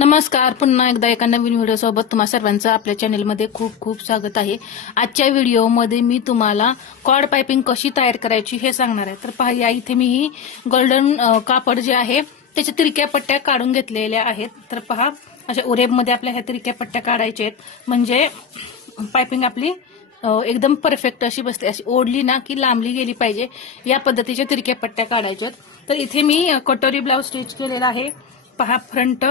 नमस्कार, पुन्हा एकदा एका नवीन व्हिडिओसोबत तुम्हा सर्वांचं आपल्या चॅनलमध्ये खूप खूप स्वागत आहे। आजच्या व्हिडिओमध्ये मी तुम्हाला कॉर्ड पाइपिंग कशी तयार करायची हे सांगणार आहे। तर पहा, या इथे मी ही गोल्डन कापड जे आहे त्याच्या तिरक्या पट्ट्या काढून घेतलेल्या आहेत। तर पहा, अशा उरेबमध्ये आपल्या ह्या तिरक्या पट्ट्या काढायच्या आहेत, म्हणजे पाइपिंग आपली एकदम परफेक्ट अशी बसते। अशी ओढली ना की लांबली गेली पाहिजे, या पद्धतीच्या तिरक्या पट्ट्या काढायच्या आहेत। तर इथे मी कटोरी ब्लाउज स्टिच केलेला आहे। पहा, फ्रंट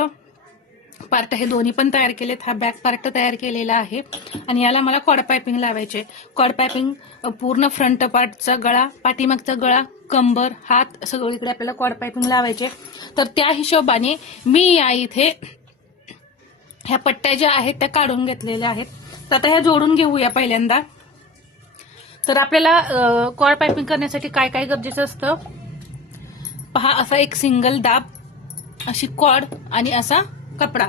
पार्ट हे दोन्ही पण तयार केलेत, हा बॅक पार्ट तयार केलेला आहे आणि याला मला कॉर्ड पाइपिंग लावायचे। कॉर्ड पाइपिंग पूर्ण फ्रंट पार्टचा गळा, पाठीमागचा गळा, कंबर, हात सगळीकडे आपल्याला कॉर्ड पाइपिंग लावायचे। तर त्या हिशोबाने मी या इथे ह्या पट्ट्या ज्या आहेत त्या काढून घेतलेल्या आहेत। तर आता ह्या जोडून घेऊया पहिल्यांदा। तर आपल्याला कॉर्ड पाइपिंग करण्यासाठी काय काय गरजेचं असतं पहा, असा एक सिंगल दाब, अशी कॉर्ड आणि असा कपडा।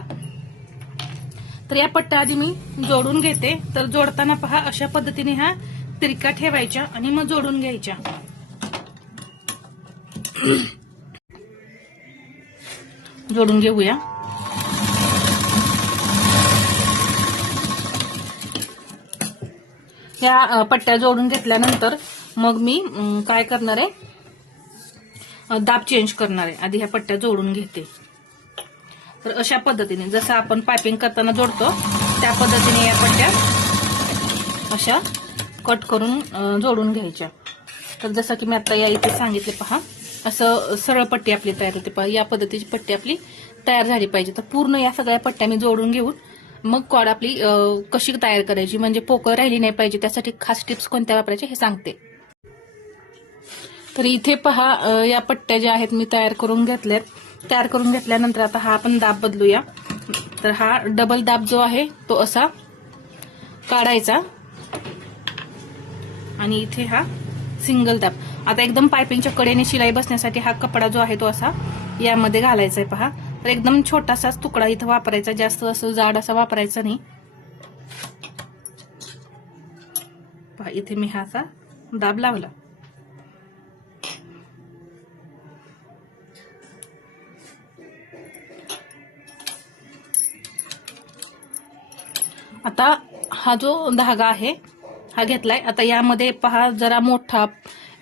तर या पट्ट्या आधी मी जोडून घेते। तर जोडताना पहा, अशा पद्धतीने ह्या तिरक्या ठेवायच्या आणि मग जोडून घ्यायच्या। जोडून घेऊया। ह्या पट्ट्या जोडून घेतल्यानंतर मग मी काय करणार आहे, दाब चेंज करणार आहे। आधी ह्या पट्ट्या जोडून घेते। तर अशा पद्धतीने जसं आपण पाइपिंग करताना जोडतो त्या पद्धतीने या पट्ट्या अशा कट करून जोडून घ्यायच्या। तर जसं की मी आता या इथे सांगितले, पहा असं सरळ पट्टी आपली तयार होते। पहा, या पद्धतीची पट्टी आपली तयार झाली पाहिजे। तर पूर्ण या सगळ्या पट्ट्या मी जोडून घेऊन मग कॉर्ड आपली कशी तयार करायची, म्हणजे पोकळ राहिली नाही पाहिजे, त्यासाठी खास टिप्स कोणत्या वापरायच्या हे सांगते। तर इथे पहा, या पट्ट्या ज्या आहेत मी तयार करून घेतल्यात। तयार करून घेतल्यानंतर आता हा आपण दाब बदलूया। तर हा डबल दाब जो आहे तो असा काढायचा आणि इथे हा सिंगल दाब। आता एकदम पाइपिंगच्या कडेने शिलाई बसण्यासाठी हा कपडा जो आहे तो असा यामध्ये घालायचा आहे। पहा, तर एकदम छोटासाच तुकडा इथं वापरायचा, जास्त असं जाड असा वापरायचा नाही। पहा, इथे मी हा असा दाब लावला। आता हा जो धागा आहे हा घेतलाय। आता यामध्ये पहा, जरा मोठा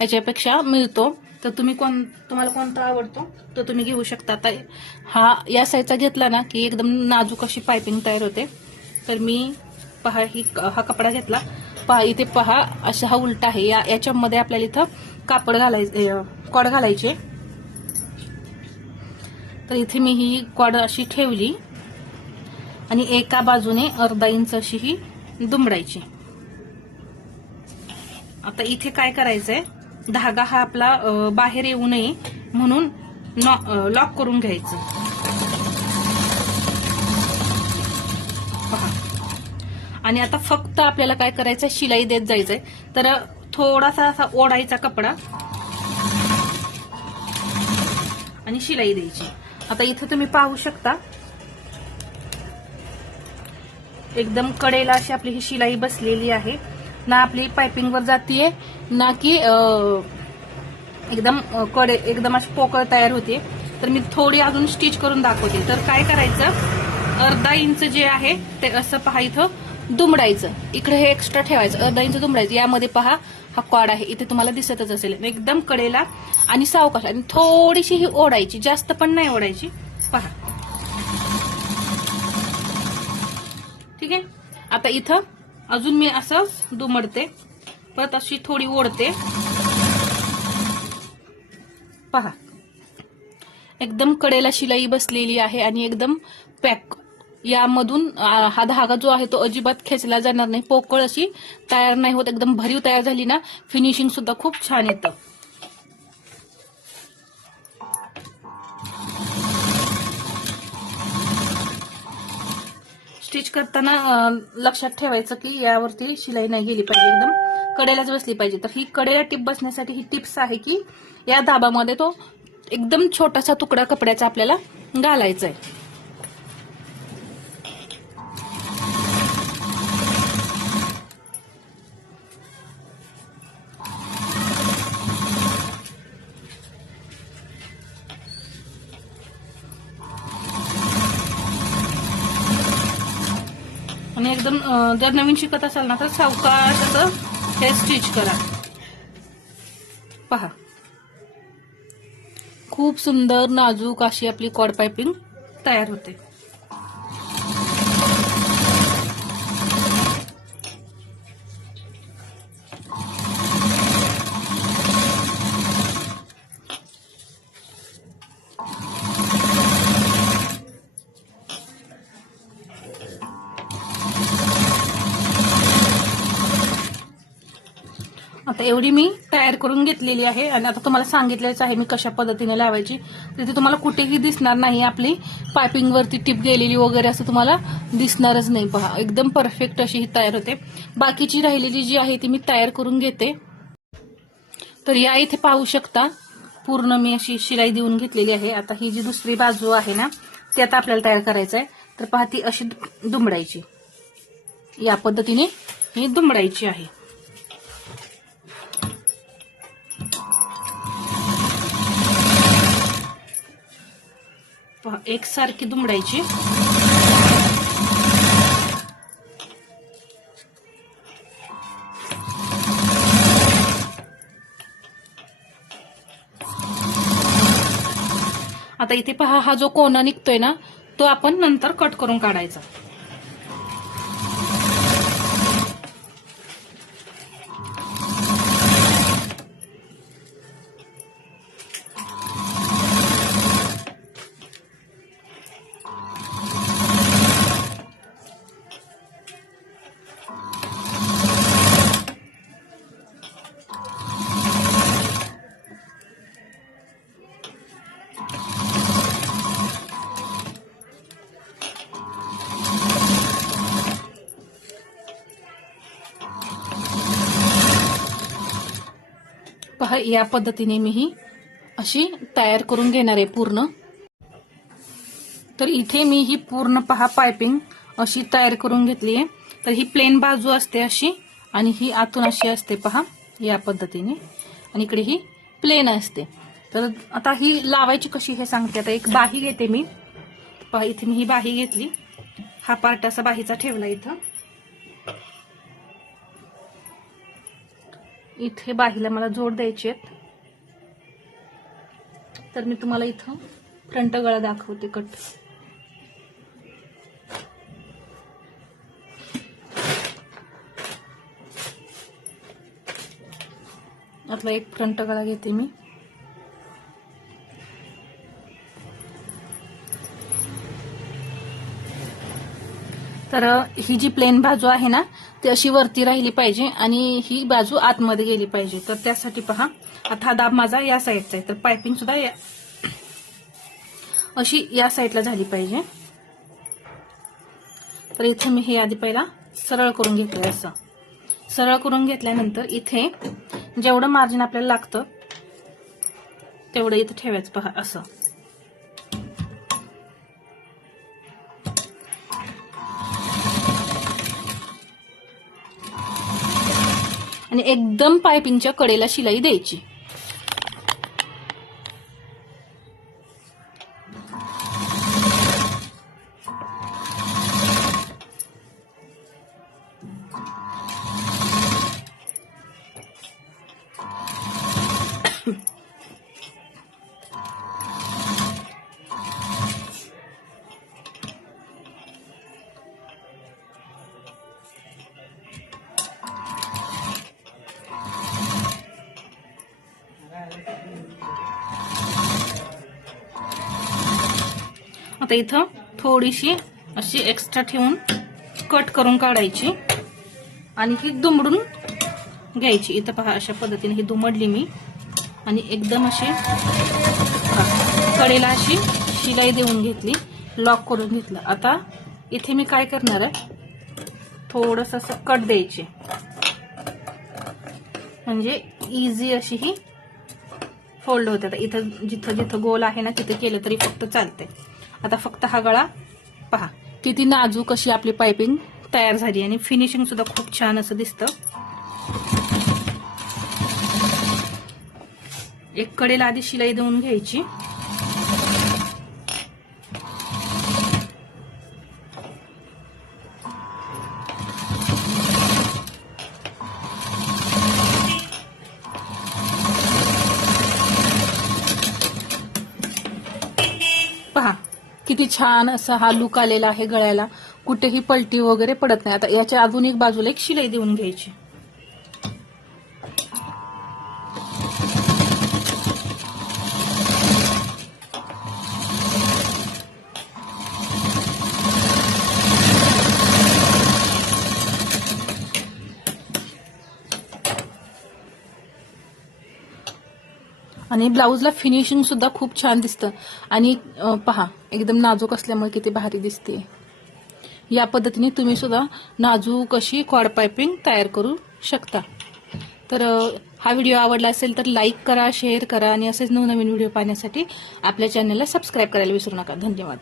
याच्यापेक्षा मिळतो, तर तुम्हाला कोणता आवडतो तो तुम्ही घेऊ शकता। आता हा या साईजचा घेतला ना की एकदम नाजूक अशी पाइपिंग तयार होते। तर मी पहा हा कपडा घेतला। पहा, इथे पहा असा हा उलटा आहे, याच्यामध्ये आपल्याला इथं कापड घालायचे, कॉर्ड घालायचे। तर इथे मी ही कॉर्ड अशी ठेवली आणि एका बाजूने अर्धा इंच अशी ही दुमडायची। आता इथे काय करायचंय, धागा हा आपला बाहेर येऊ नये म्हणून लॉक करून घ्यायचं। पहा, आणि आता फक्त आपल्याला काय करायचंय, शिलाई देत जायचंय। तर थोडासा असा ओढायचा कपडा आणि शिलाई द्यायची। आता इथं तुम्ही पाहू शकता, एकदम कडेला अशी आपली ही शिलाई बसलेली आहे ना, आपली पाइपिंग वर जातीये ना की एकदम अशी पोकळ तयार होते। तर मी थोडी अजून स्टिच करून दाखवते। तर काय करायचं, अर्धा इंच जे आहे ते असं पहा इथं दुमडायचं, इकडे हे एक्स्ट्रा ठेवायचं, अर्धा इंच दुमडायचं। यामध्ये पहा हा कॉर्ड आहे, इथे तुम्हाला दिसतच असेल, एकदम कडेला आणि सावकाश, आणि थोडीशी ही ओढायची, जास्त पण नाही ओढायची। पहा, ठीक आहे। आता इथं अजून मी असं दुमडते, परत अशी थोडी ओढते। पहा, एकदम कडेला शिलाई बसलेली आहे आणि एकदम पॅक। यामधून हा धागा जो आहे तो अजिबात खेचला जाणार नाही, पोकळ अशी तयार नाही होत, एकदम भरीव तयार झाली ना, फिनिशिंग सुद्धा खूप छान येतं। स्टिच करताना लक्षात ठेवायचं की यावरती शिलाई नाही गेली पाहिजे, एकदम कडेलाच बसली पाहिजे। तर ही कडेला टिप बसण्यासाठी ही टिप्स आहे की या दाबामध्ये तो एकदम छोटासा तुकडा कपड्याचा आपल्याला घालायचा आहे। आणि एकदम जर नवीन शिकत असाल ना तर सावकाश असं हे स्टिच करा. पहा, खूप सुंदर नाजूक अशी आपली कॉर्ड पायपिंग तयार होते. आता एवढी मी तयार करून घेतलेली आहे आणि आता तुम्हाला सांगितलेच आहे मी कशा पद्धतीने लावायची. तिथे तुम्हाला कुठेही दिसणार नाही आपली पायपिंग वरती टिप गेलेली वगैरे असं तुम्हाला दिसणारच नाही. पहा, एकदम परफेक्ट अशी ही तयार होते. बाकीची राहिलेली जी आहे ती मी तयार करून घेते. तर या इथे पाहू शकता पूर्ण मी अशी शिलाई देऊन घेतलेली आहे. आता ही जी दुसरी बाजू आहे ना ती आता आपल्याला तयार करायचं आहे. तर पहा, ती अशी दुमडायची, या पद्धतीने ही दुमडायची आहे. एकसारखी दुमडायची. आता इथे पहा, हा जो कोना निघतोय ना तो आपण नंतर कट करून काढायचा. पहा, या पद्धतीने मी ही अशी तयार करून घेणार आहे पूर्ण. तर इथे मी ही पूर्ण पहा पायपिंग अशी तयार करून घेतली आहे. तर ही प्लेन बाजू असते अशी आणि ही आतून अशी असते पहा, या पद्धतीने. आणि इकडे ही प्लेन असते. तर आता ही लावायची कशी हे सांगते. आता एक बाही घेते मी. पहा, इथे मी ही बाही घेतली. हा पार्ट असा बाहीचा ठेवला इथं. इथे बाहीला मला जोड द्यायचे आहेत. तर मी तुम्हाला इथं फ्रंट गळा दाखवते कट. आपला एक फ्रंट गळा घेते मी. तर ही जी प्लेन बाजू आहे ना ती अशी वरती राहिली पाहिजे आणि ही बाजू आतमध्ये गेली पाहिजे. तर त्यासाठी पहा, आता हा दाब माझा या साईडचा आहे. तर पायपिंग सुद्धा अशी या साईडला झाली पाहिजे. तर इथे मी हे आधी पहिला सरळ करून घेतलं. असं सरळ करून घेतल्यानंतर इथे जेवढं मार्जिन आपल्याला लागतं तेवढं इथे ठेवायचं. पहा, असं. आणि एकदम पायपिंगच्या कडेला शिलाई द्यायची. आता इथं थोडीशी अशी एक्स्ट्रा ठेवून कट करून काढायची आणि ही दुमडून घ्यायची. इथं पहा, अशा पद्धतीने ही दुमडली मी आणि एकदम अशी कडेला अशी शिलाई देऊन घेतली, लॉक करून घेतलं. आता इथे मी काय करणार आहे, थोडंसं असं कट द्यायचे म्हणजे इझी अशी ही फोल्ड होते. आता इथं जिथं जिथं गोल आहे ना तिथे केलं तरी फक्त चालते. आता फक्त हा गळा पहा किती नाजूक अशी आपली पायपिंग तयार झाली आणि फिनिशिंग सुद्धा खूप छान असं दिसतं. एक कडेला आधी शिलाई देऊन घ्यायची. किती छान असा हा लुक आलेला आहे गळ्याला, कुठेही पलटी वगैरे पडत नाही. आता याच्या अजून एक बाजूला एक शिलाई देऊन घ्यायची. आणि ब्लाऊजला फिनिशिंग सुद्धा खूप छान दिसतं. आणि पहा एकदम नाजूक असल्यामुळे किती भारी दिसते. या पद्धतीने तुम्ही सुद्धा नाजूक अशी कॉर्ड पायपिंग तयार करू शकता. तर हा व्हिडिओ आवडला असेल तर लाईक करा, शेअर करा आणि असेच नवनवीन व्हिडिओ पाहण्यासाठी आपल्या चॅनलला सबस्क्राईब करायला विसरू नका. धन्यवाद.